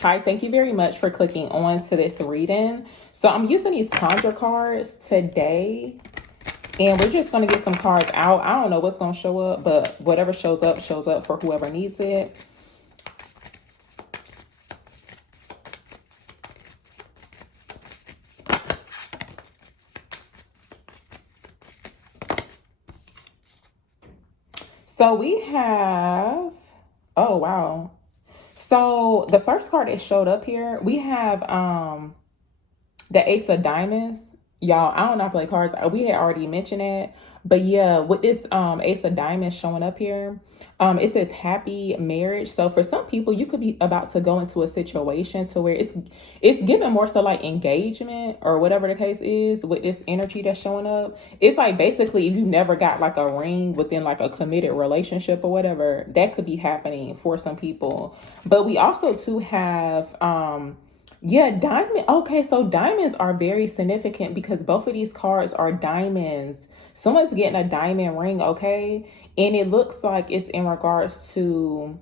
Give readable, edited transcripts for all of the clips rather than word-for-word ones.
Hi, thank you very much for clicking on to this reading. So I'm using these conjure cards today, and we're just going to get some cards out. I don't know what's going to show up, but whatever shows up for whoever needs it. So we have, oh wow. So the first card that showed up here, we have the Ace of Diamonds. Y'all, I don't know how to play cards. We had already mentioned that. But yeah, with this Ace of Diamonds showing up here, it says happy marriage. So for some people, you could be about to go into a situation to where it's giving more so like engagement or whatever the case is with this energy that's showing up. It's like basically if you never got like a ring within like a committed relationship or whatever, that could be happening for some people. But we also too have yeah, diamond. Okay, so diamonds are very significant because both of these cards are diamonds. Someone's getting a diamond ring, okay? And it looks like it's in regards to,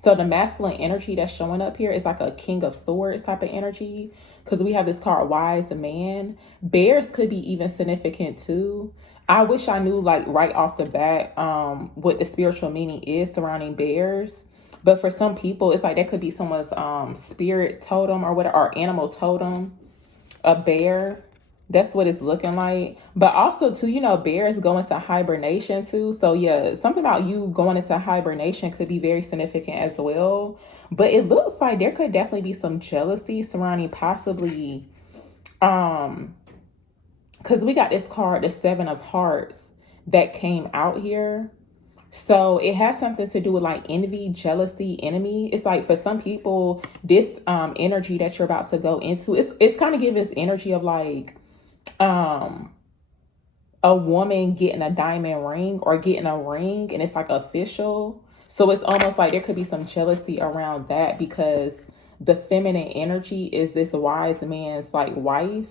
so the masculine energy that's showing up here is like a King of Swords type of energy because we have this card Wise Man. Bears could be even significant too. I wish I knew like right off the bat what the spiritual meaning is surrounding bears. But for some people, it's like that could be someone's spirit totem or whatever, or animal totem, a bear. That's what it's looking like. But also too, bears go into hibernation too. So yeah, something about you going into hibernation could be very significant as well. But it looks like there could definitely be some jealousy surrounding possibly because we got this card, the Seven of Hearts, that came out here. So it has something to do with like envy, jealousy, enemy. It's like for some people, this energy that you're about to go into, it's kind of giving this energy of like a woman getting a diamond ring or getting a ring and it's like official. So it's almost like there could be some jealousy around that because the feminine energy is this wise man's like wife.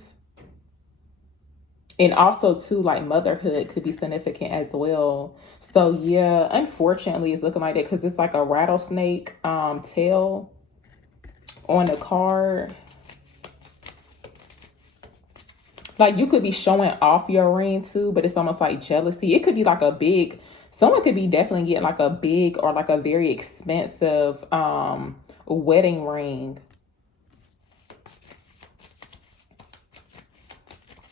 And also too, like motherhood could be significant as well. So yeah, unfortunately it's looking like that because it's like a rattlesnake tail on the card. Like you could be showing off your ring too, but it's almost like jealousy. It could be like a big, someone could be definitely getting like a big or like a very expensive wedding ring.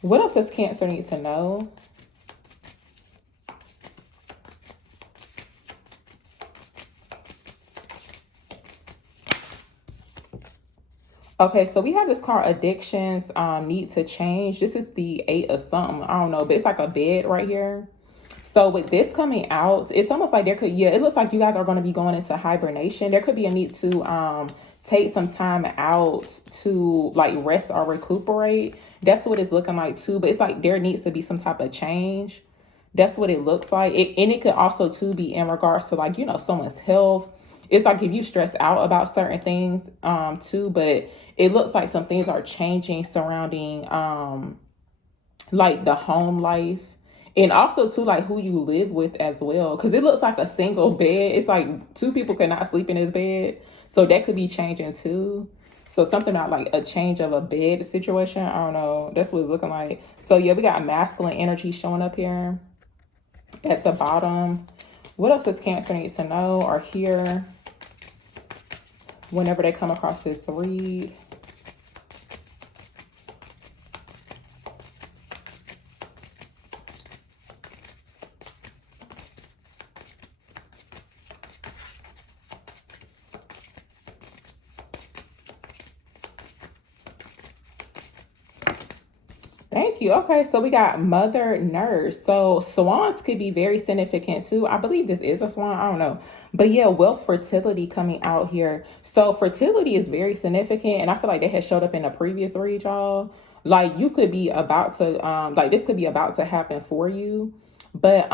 What else does Cancer need to know? Okay, so we have this card, addictions need to change. This is the 8 of something. I don't know, but it's like a bed right here. So with this coming out, it's almost like there could, yeah, it looks like you guys are going to be going into hibernation. There could be a need to take some time out to like rest or recuperate. That's what it's looking like too. But it's like there needs to be some type of change. That's what it looks like. And it could also too be in regards to like, someone's health. It's like if you stress out about certain things too, but it looks like some things are changing surrounding like the home life and also too like who you live with as well, because it looks like a single bed. It's like two people cannot sleep in this bed, so that could be changing too. So something about like a change of a bed situation, I don't know, that's what it's looking like. So yeah, we got masculine energy showing up here at the bottom. What else does Cancer need to know or hear whenever they come across this read? Thank you. Okay, so we got Mother Nurse. So swans could be very significant too. I believe this is a swan. I don't know. But yeah, wealth, fertility coming out here. So fertility is very significant. And I feel like that has showed up in the previous read, y'all. Like you could be about to, like this could be about to happen for you. But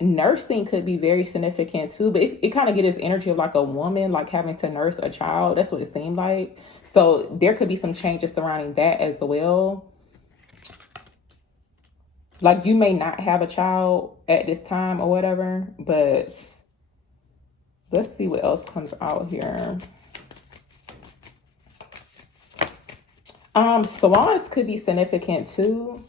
nursing could be very significant too. But it kind of get this energy of like a woman, like having to nurse a child. That's what it seemed like. So there could be some changes surrounding that as well. Like you may not have a child at this time or whatever, but let's see what else comes out here. Swans could be significant too.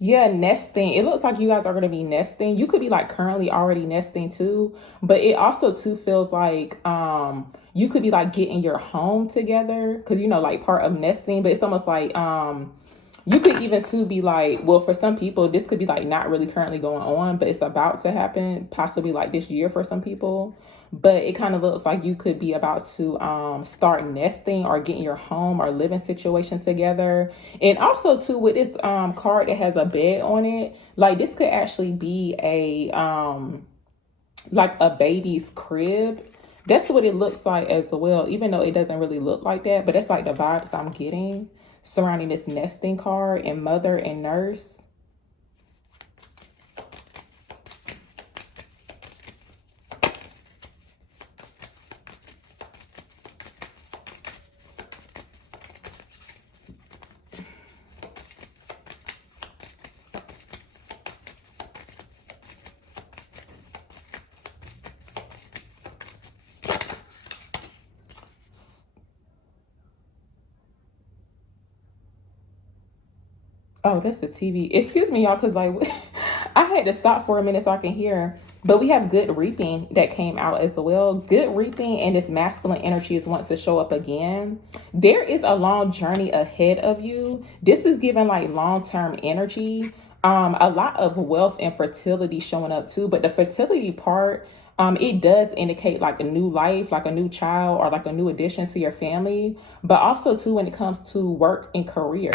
Yeah, nesting. It looks like you guys are going to be nesting. You could be like currently already nesting too, but it also too feels like you could be like getting your home together because like part of nesting, but it's almost like you could even too be like, well, for some people this could be like not really currently going on, but it's about to happen, possibly like this year for some people. But it kind of looks like you could be about to start nesting or getting your home or living situation together. And also too with this card that has a bed on it, like this could actually be a like a baby's crib. That's what it looks like as well, even though it doesn't really look like that, but that's like the vibes I'm getting surrounding this nesting card and mother and nurse. Oh, that's the TV. Excuse me, y'all, because like I had to stop for a minute so I can hear. But we have good reaping that came out as well. Good reaping and this masculine energy is wanting to show up again. There is a long journey ahead of you. This is giving like long-term energy. A lot of wealth and fertility showing up too. But the fertility part, it does indicate like a new life, like a new child, or like a new addition to your family. But also too when it comes to work and career.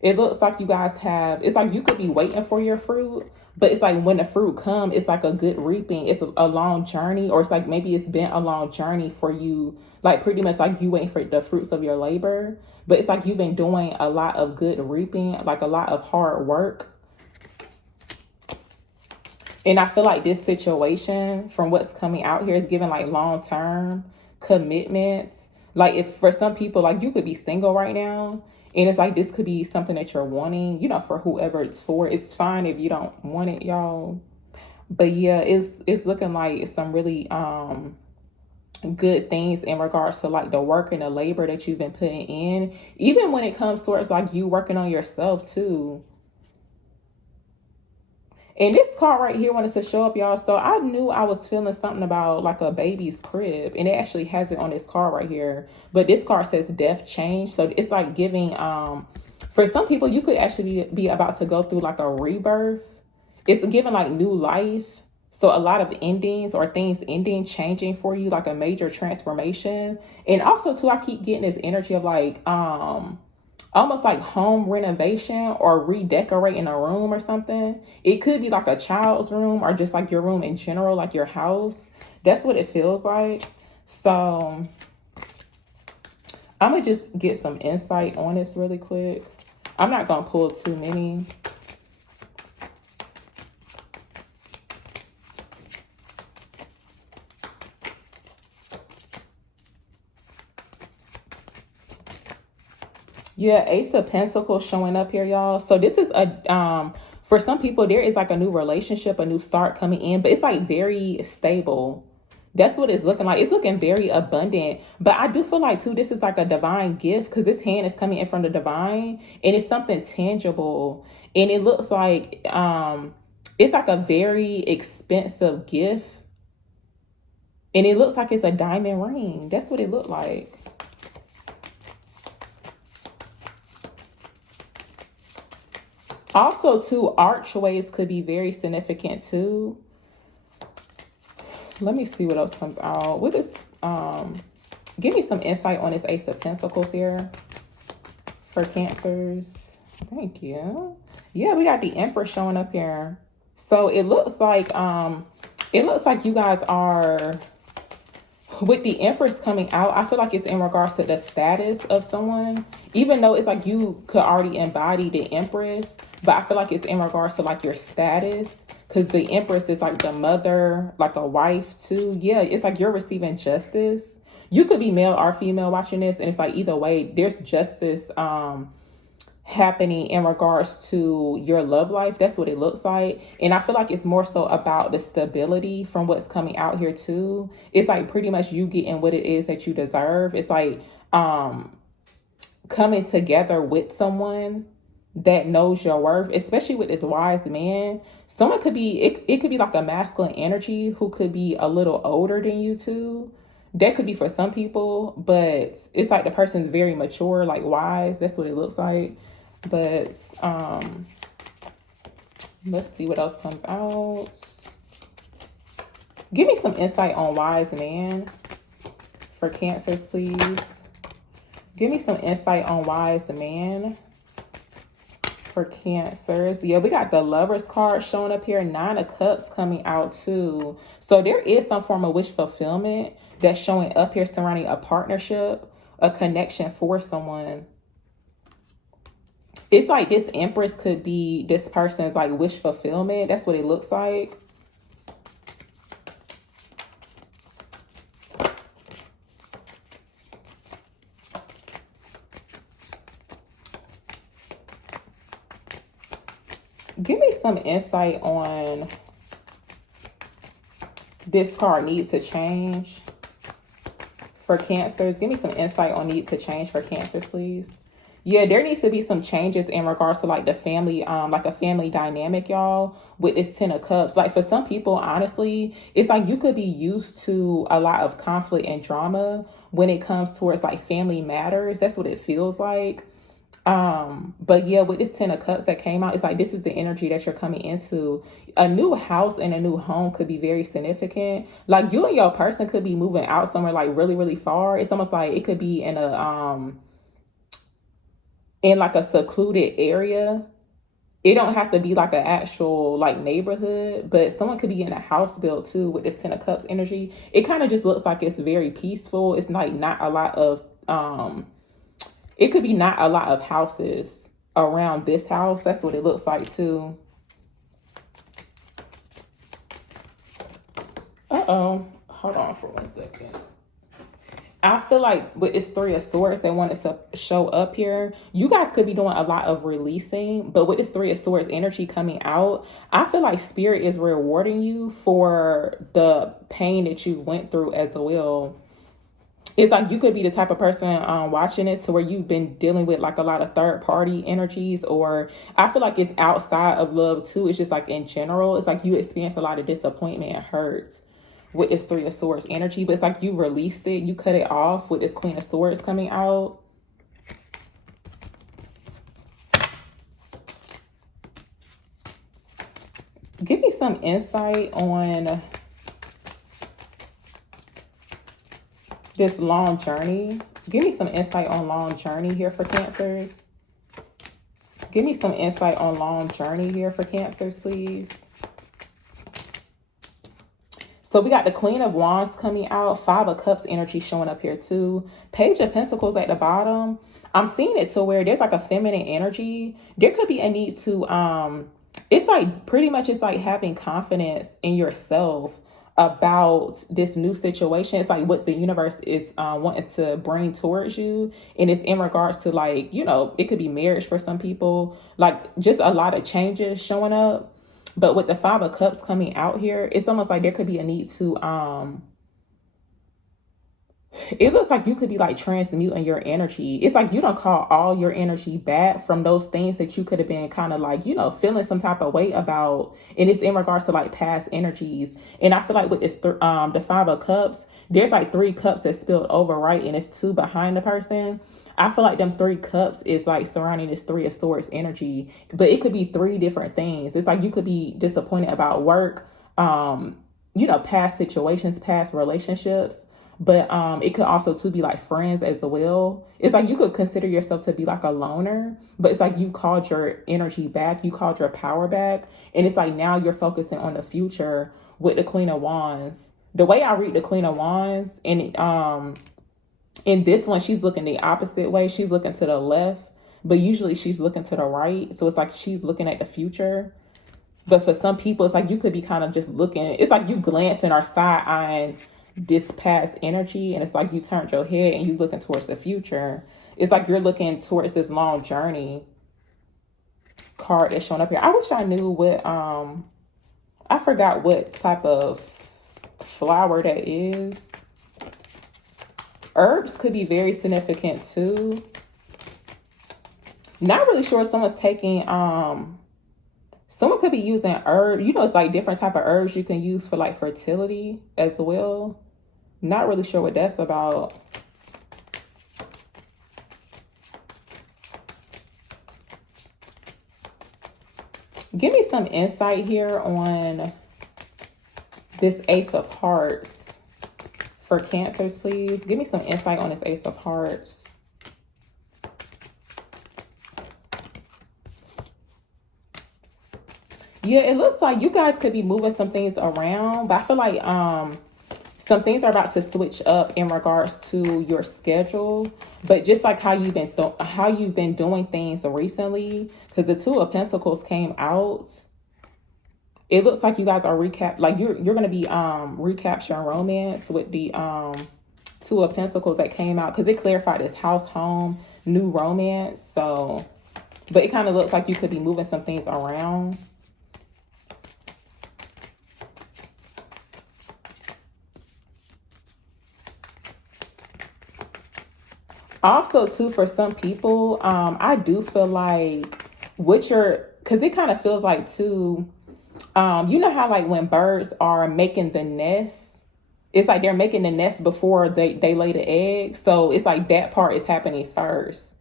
It looks like you guys have, it's like you could be waiting for your fruit, but it's like when the fruit come, it's like a good reaping. It's a long journey, or it's like maybe it's been a long journey for you, like pretty much like you waiting for the fruits of your labor. But it's like you've been doing a lot of good reaping, like a lot of hard work. And I feel like this situation from what's coming out here is giving like long-term commitments. Like if for some people, like you could be single right now and it's like this could be something that you're wanting, for whoever it's for. It's fine if you don't want it, y'all. But yeah, it's looking like some really good things in regards to like the work and the labor that you've been putting in. Even when it comes towards like you working on yourself too. And this card right here wanted to show up, y'all. So I knew I was feeling something about like a baby's crib. And it actually has it on this card right here. But this card says death change. So it's like giving, for some people, you could actually be about to go through like a rebirth. It's giving like new life. So a lot of endings or things ending, changing for you, like a major transformation. And also too, I keep getting this energy of like, almost like home renovation or redecorating a room or something. It could be like a child's room or just like your room in general, like your house. That's what it feels like. So I'm gonna just get some insight on this really quick. I'm not gonna pull too many. Yeah, Ace of Pentacles showing up here, y'all. So this is for some people, there is like a new relationship, a new start coming in, but it's like very stable. That's what it's looking like. It's looking very abundant. But I do feel like too, this is like a divine gift because this hand is coming in from the divine and it's something tangible. And it looks like it's like a very expensive gift. And it looks like it's a diamond ring. That's what it looked like. Also, too, archways could be very significant too. Let me see what else comes out. What is give me some insight on this Ace of Pentacles here for Cancers. Thank you. Yeah, we got the Empress showing up here. So it looks like you guys are with the Empress coming out. I feel like it's in regards to the status of someone, even though it's like you could already embody the Empress, but I feel like it's in regards to like your status because the Empress is like the mother, like a wife too. Yeah, it's like you're receiving justice. You could be male or female watching this and it's like either way there's justice happening in regards to your love life. That's what it looks like. And I feel like it's more so about the stability from what's coming out here too. It's like pretty much you getting what it is that you deserve. It's like coming together with someone that knows your worth, especially with this wise man. Someone could be, it could be like a masculine energy who could be a little older than you too. That could be for some people, but it's like the person's very mature, like wise. That's what it looks like. But let's see what else comes out. Give me some insight on wise man for Cancers, please. Give me some insight on wise man for Cancers. Yeah, we got the Lovers card showing up here. 9 of Cups coming out too. So there is some form of wish fulfillment that's showing up here surrounding a partnership, a connection for someone. It's like this Empress could be this person's like wish fulfillment. That's what it looks like. Give me some insight on this card needs to change for Cancers. Give me some insight on needs to change for Cancers, please. Yeah, there needs to be some changes in regards to like the family, like a family dynamic, y'all, with this 10 of Cups. Like for some people, honestly, it's like you could be used to a lot of conflict and drama when it comes towards like family matters. That's what it feels like. But yeah, with this 10 of Cups that came out, it's like this is the energy that you're coming into. A new house and a new home could be very significant. Like you and your person could be moving out somewhere like really, really far. It's almost like it could be in like a secluded area. It don't have to be like an actual like neighborhood, but someone could be in a house built too with this 10 of Cups energy. It kind of just looks like it's very peaceful. It's like not a lot of it could be not a lot of houses around this house. That's what it looks like too. Uh-oh. Hold on for 1 second. I feel like with this 3 of Swords, they wanted to show up here. You guys could be doing a lot of releasing, but with this 3 of Swords energy coming out, I feel like Spirit is rewarding you for the pain that you went through as well. It's like you could be the type of person watching this to where you've been dealing with like a lot of third party energies, or I feel like it's outside of love too. It's just like in general, it's like you experience a lot of disappointment and hurt with this 3 of Swords energy, but it's like you released it, you cut it off with this Queen of Swords coming out. Give me some insight on this long journey. Give me some insight on long journey here for Cancers. Give me some insight on long journey here for Cancers, please. So we got the Queen of Wands coming out, 5 of Cups energy showing up here too. Page of Pentacles at the bottom. I'm seeing it to where there's like a feminine energy. There could be a need to, it's like pretty much it's like having confidence in yourself about this new situation. It's like what the universe is wanting to bring towards you. And it's in regards to like, you know, it could be marriage for some people, like just a lot of changes showing up. But with the 5 of Cups coming out here, it's almost like there could be a need to, it looks like you could be like transmuting your energy. It's like you don't call all your energy back from those things that you could have been kind of like, you know, feeling some type of way about. And it's in regards to like past energies. And I feel like with this, the 5 of Cups, there's like 3 cups that spilled over, right? And it's 2 behind the person. I feel like them 3 cups is like surrounding this 3 of Swords energy, but it could be 3 different things. It's like you could be disappointed about work, you know, past situations, past relationships, but it could also too be like friends as well. It's like you could consider yourself to be like a loner, but it's like you called your energy back, you called your power back, and it's like now you're focusing on the future with the Queen of Wands. The way I read the Queen of Wands, and in this one, she's looking the opposite way. She's looking to the left, but usually she's looking to the right. So it's like she's looking at the future. But for some people, it's like you could be kind of just looking. It's like you glancing or side-eyeing this past energy. And it's like you turned your head and you looking towards the future. It's like you're looking towards this long journey. card that's showing up here. I wish I knew what I forgot what type of flower that is. Herbs could be very significant too. Not really sure if someone's taking someone could be using herb. You know, it's like different type of herbs you can use for like fertility as well. Not really sure what that's about. Give me some insight here on this Ace of Hearts for Cancers, please. Give me some insight on this Ace of Hearts. Yeah, it looks like you guys could be moving some things around, but I feel like some things are about to switch up in regards to your schedule. But just like how you've been doing things recently, because the Two of Pentacles came out, it looks like you guys are you're gonna be recapturing romance with the Two of Pentacles that came out, because it clarified this house, home, new romance. So, but it kind of looks like you could be moving some things around. Also, too, for some people, I do feel like because it kind of feels like too, you know how like when birds are making the nest, it's like they're making the nest before they lay the egg. So it's like that part is happening first.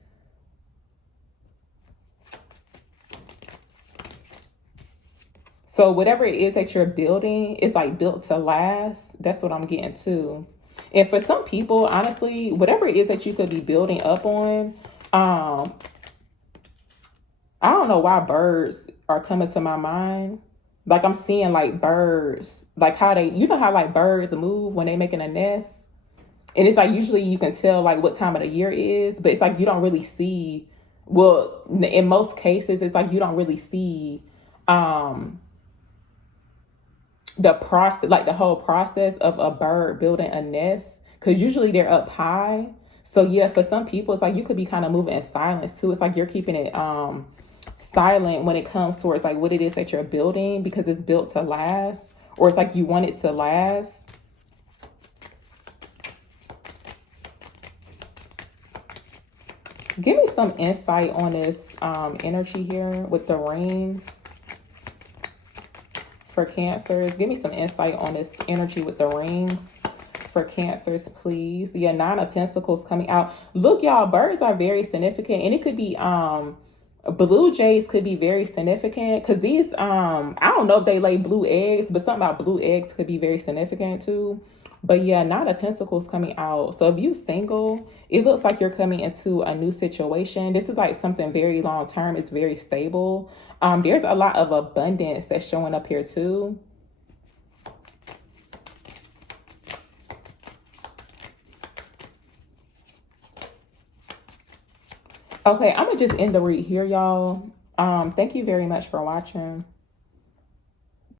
So whatever it is that you're building, it's like built to last. That's what I'm getting to. And for some people, honestly, whatever it is that you could be building up on, I don't know why birds are coming to my mind. Like I'm seeing like birds, like how you know how like birds move when they making a nest. And it's like usually you can tell like what time of the year it is, but it's like you don't really see, well, in most cases, it's like you don't really see the process, like the whole process of a bird building a nest, because usually they're up high. So yeah, for some people, it's like you could be kind of moving in silence too. It's like you're keeping it silent when it comes towards like what it is that you're building, because it's built to last, or it's like you want it to last. Give me some insight on this energy here with the rings for Cancers. Give me some insight on this energy with the rings for Cancers, please. Yeah, Nine of Pentacles coming out. Look, y'all, birds are very significant, and it could be blue jays could be very significant, because these I don't know if they lay blue eggs, but something about blue eggs could be very significant too. But yeah, Nine of Pentacles coming out. So if you single, it looks like you're coming into a new situation. This is like something very long term. It's very stable. There's a lot of abundance that's showing up here too. Okay, I'm gonna just end the read here, y'all. Thank you very much for watching.